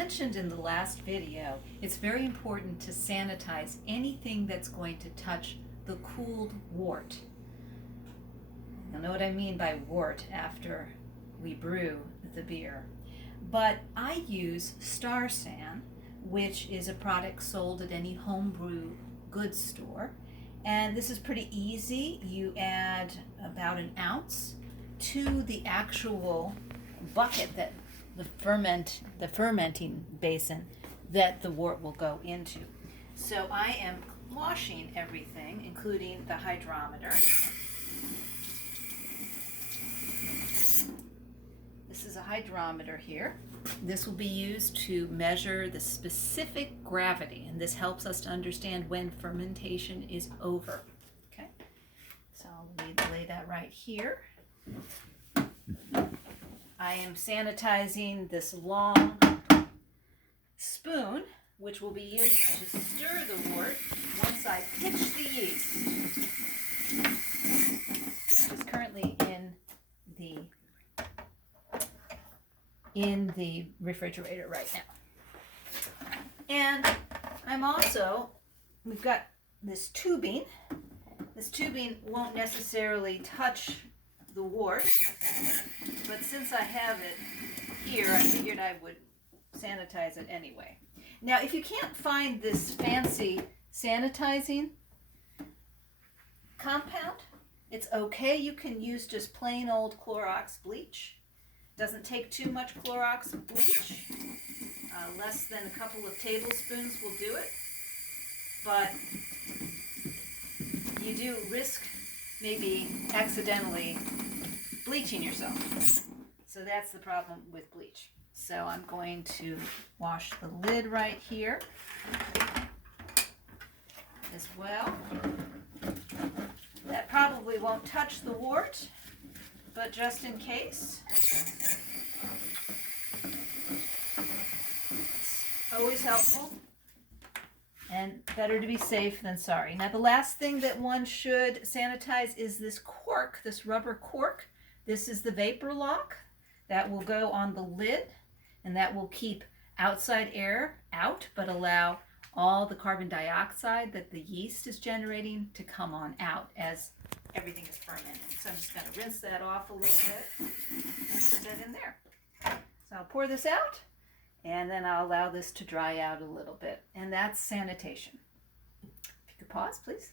mentioned in the last video, it's very important to sanitize anything that's going to touch the cooled wort. You'll know what I mean by wort after we brew the beer. But I use Star San, which is a product sold at any homebrew goods store. And this is pretty easy. You add about an ounce to the actual bucket that the fermenting basin that the wort will go into. So I am washing everything, including the hydrometer. This is a hydrometer here. This will be used to measure the specific gravity, and this helps us to understand when fermentation is over. Okay, so I'll lay that right here. I am sanitizing this long spoon, which will be used to stir the wort once I pitch the yeast, which is currently in the refrigerator right now. And we've got this tubing. This tubing won't necessarily touch the wort, but since I have it here, I figured I would sanitize it anyway. Now, if you can't find this fancy sanitizing compound, it's okay. You can use just plain old Clorox bleach. Doesn't take too much Clorox bleach. Less than a couple of tablespoons will do it. But you do risk maybe accidentally bleaching yourself. So that's the problem with bleach. So I'm going to wash the lid right here as well. That probably won't touch the wort, but just in case. It's always helpful. And better to be safe than sorry. Now the last thing that one should sanitize is this cork, this rubber cork. This is the vapor lock that will go on the lid, and that will keep outside air out but allow all the carbon dioxide that the yeast is generating to come on out as everything is fermenting. So I'm just going to rinse that off a little bit and put that in there. So I'll pour this out, and then I'll allow this to dry out a little bit. And that's sanitation. If you could pause, please.